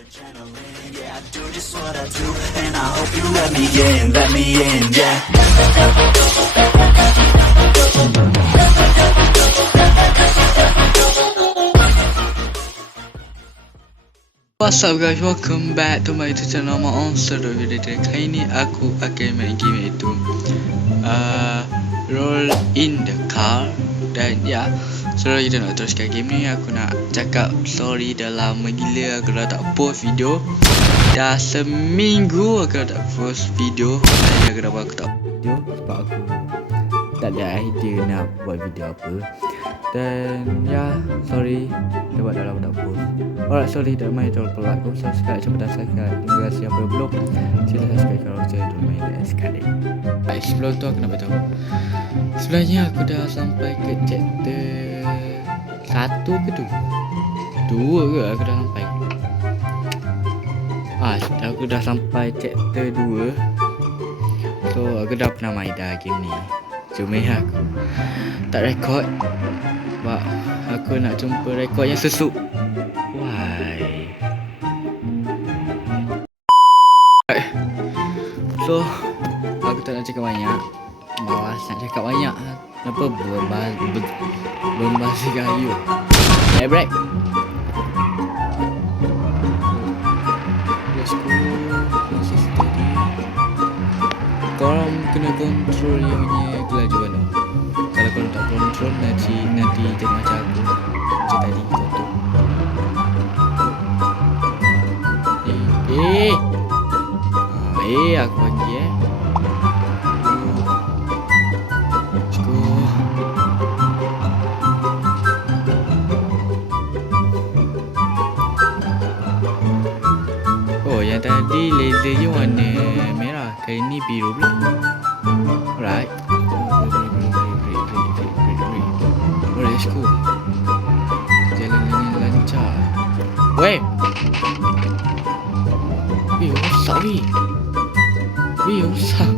adrenaline, yeah, I do just what I do, and I hope you let me in, yeah. What's up guys, welcome back to my YouTube channel Monster Video. Kali ni aku akan main game itu Roll in the Car. Dan ya, sebelum kita nak teruskan game ni, aku nak cakap sorry dah lama gila aku dah tak post video. Dah seminggu aku dah tak post video. Dan kenapa aku tak video? Sebab aku tak ada idea nak buat video apa. Dan ya, sorry sebab dah lama tak post. Alright, sorry dah main terlalu pelat. Kau subscribe, cepat dah subscribe. Terima kasih yang belum. Sila subscribe kalau saya tu main sekali. Baik, sebelum tu aku nak beritahu. Sebenarnya aku dah sampai ke chapter 1 ke 2 ke aku dah sampai. Aku dah sampai chapter 2. So aku dah pernah main dah game ni. Cuma aku tak rekod sebab aku nak jumpa rekod yang sesuk. Why? So aku tak nak cakap banyak. Malas nak cakap banyak. Kenapa berbahasa kayu. Break. Let's go. Masih steady. Korang kena kontrol yang punya kelajuan tu. Kalau korang tak kontrol nanti jadi macam aku. Macam tadi contoh. Aku panggil Let's go. Oh, yang tadi lasernya warna merah. Kali ni biru pula. Alright. Let's go. Jalan dengan lancar. Weh, rosak weh. Rosak.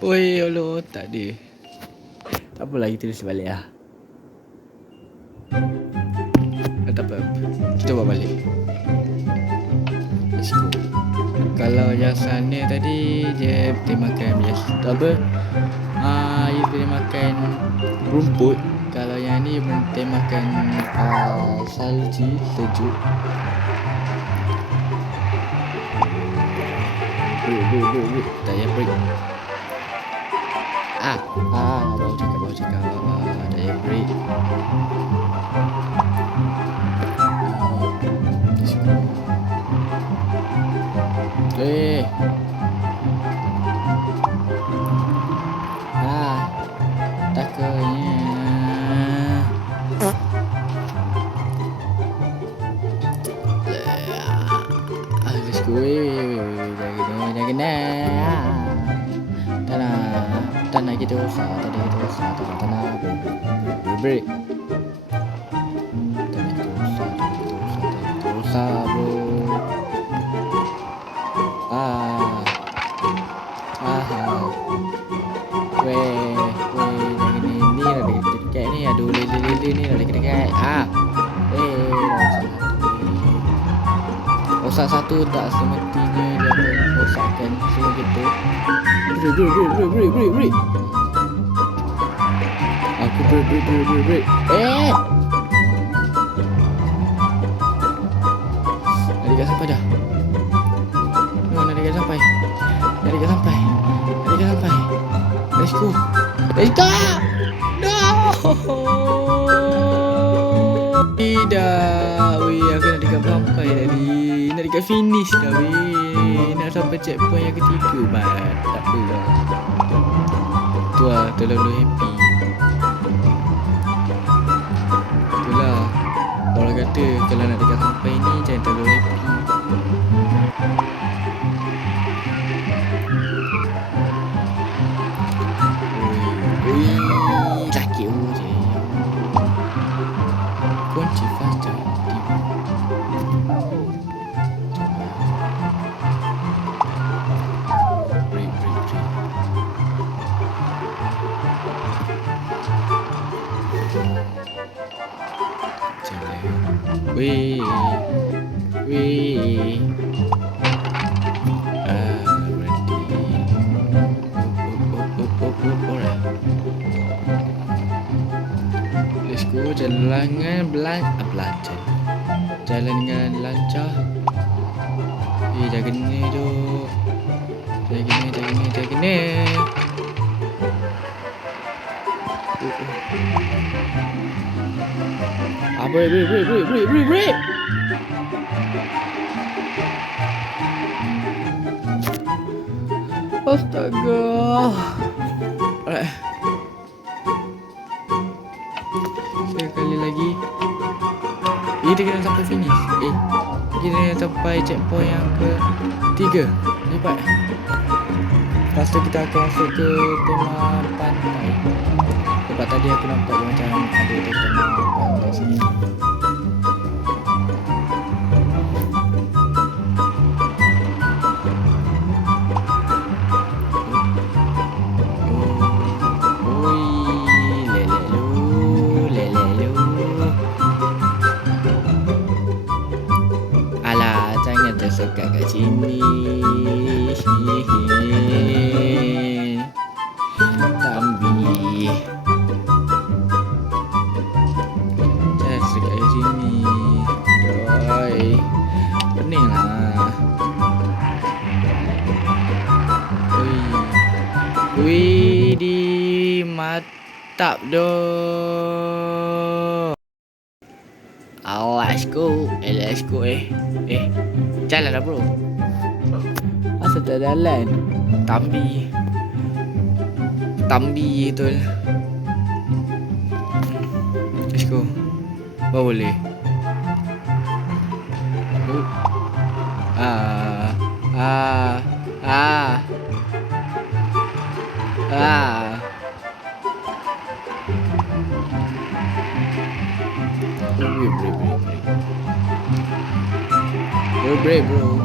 Weh, Allah, tak ada. Tak apalah, kita terus balik lah. Tak apa. Kita buat balik. Let's go. Kalau yang sana tadi dia boleh makan biasa. Tak apa. Dia boleh makan rumput. Kalau yang ni boleh makan salji sejuk. Break. Tak payah break. Baru cakap. Tak payah break. Takutnya. Let's go. Jangan. Tanah kita rosak. Tanah. Break. Tanah kita rosak, bro. Ini lagi dekat ni. Aduh, lele ni lagi dekat. Rosak satu tak semestinya dia akan rosakkan semua kita. Break. Aku break. Nak sampai dah. Nak sampai. Let's go. No. Tidak. Aku nak sampai tadi. Nak dekat finish dah nak sampai checkpoint yang ketiga. Tak apalah. Tu lah terlalu happy. Itulah orang kata kalau nak dekat sampai ni jangan terlalu happy. Sakit je. Kunci fast break. Wih. Wih. Berhenti. Alright. Let's go. Jalan dengan belajar. Jalan dengan lancar. Jaga ni tu. Jaga ni. Break. Astaga. Alright. Sekali lagi. Kita kena sampai finish. Kita kena sampai checkpoint yang ke-3. Lipat. Lepas tu kita akan masuk ke tema pantai. Sebab tadi aku nampak dia macam ada tema pantai sini. Tersekat kat sini. Tambi. Tersekat kat sini. Doi. Pening lah. Wih di mantap doh. Let's go. Jalan lah bro. Asal tak jalan. Tambi tu. Let's go. Bawa boleh. Break bro.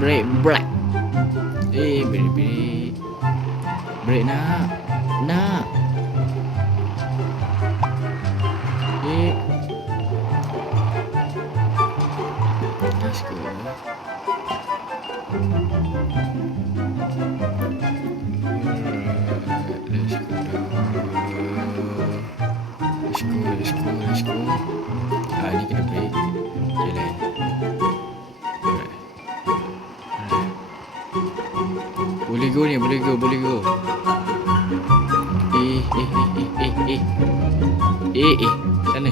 Break. Break nak. Let's go. Let's go. Ni kena break. Jalan. Boleh go. Sana.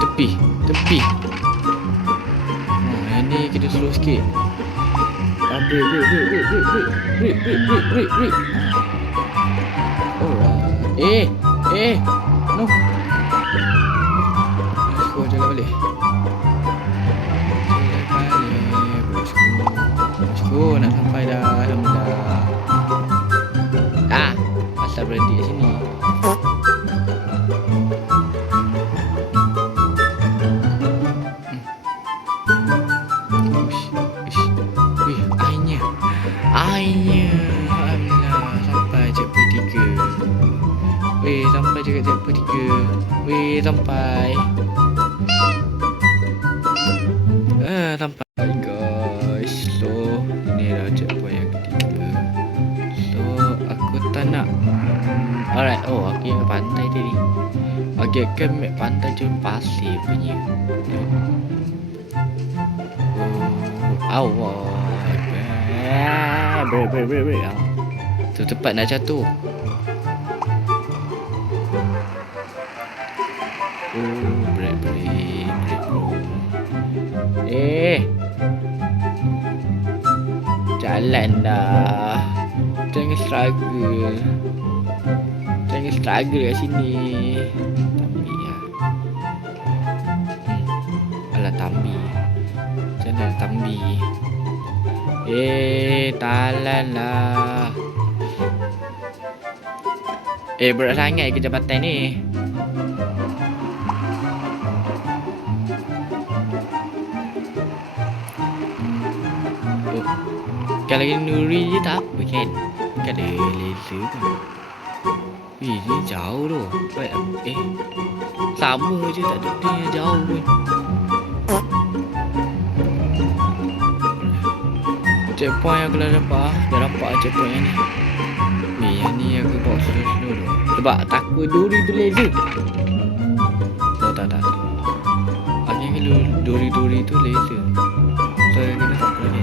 Tepi. Ini kena slow sikit. Break. Alright. No. Jalan balik. Bosku, nak sampai dah. Alhamdulillah. Asal berhenti kat sini. Airnya. Alhamdulillah. Sampai checkpoint 3. Sampai je kat checkpoint 3. Sampai. Sampai guys. So ini dah checkpoint yang ketiga. So aku tak nak. Alright. Aku ingat pantai tadi. Aku akan make pantai je pasir punya. Break. Tu tepat nak jatuh. Break bro. Jalan dah. Jangan struggle kat sini. Tambi lah. Alah Tambi. Jalan Tambi. Talan lah. Berat sangat ke jabatan ni. Kalau Nuri je tak apa kan. Kan ada laser kan. Ni jauh tu. Sama je tak ada benda yang jauh pun. Checkpoint aku dah dapat. Dah dapat checkpoint yang ni. Yang ni aku bawa slow-slow tu. Sebab takut duri tu laser. Oh tak. Akhirnya duri tu laser. So kita tak perlu ni.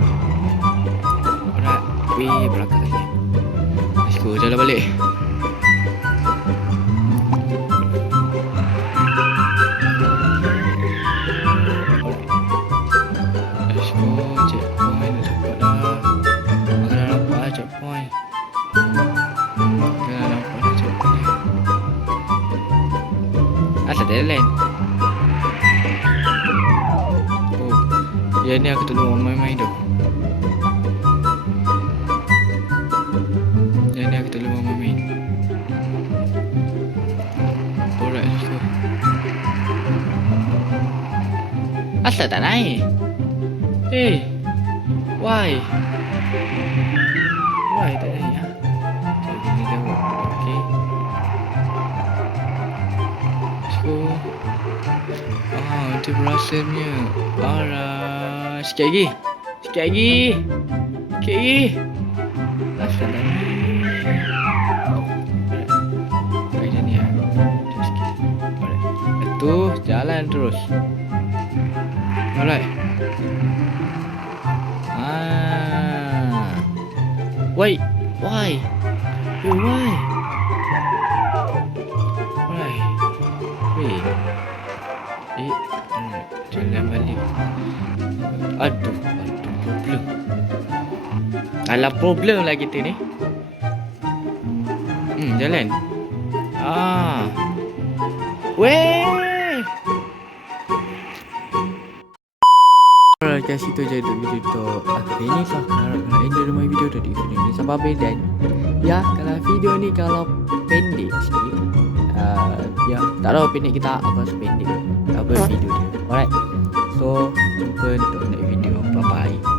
Alright. Belakang lagi. Let's go, jalan balik. Asal dia lain. Oh, yang ni aku tolong main-main tu. Yang ni aku tolong main-main. Alright, let's go. Asal tak naik? Why? Why tak naik ya? Jadi jauh. Okay. Itu berasamnya. Alright. Sikit lagi. Asal dah ni. Macam ni lah. Sikit. Alright. Itu jalan terus. Alright. Wait. Why? Why? Wait. Jalan balik. Aduh, problem. Alah problem lah kita ni. Jalan. Weh. Alright guys, itu je untuk video tu hari ni. So aku harap kalian enjoy my video tadi. Video ni sampai habis. Dan ya, kalau video ni kalau pendek sikit, ya tak tahu pendek kita akan sependek apa video dia. Alright, so jumpa untuk next video. Bye bye.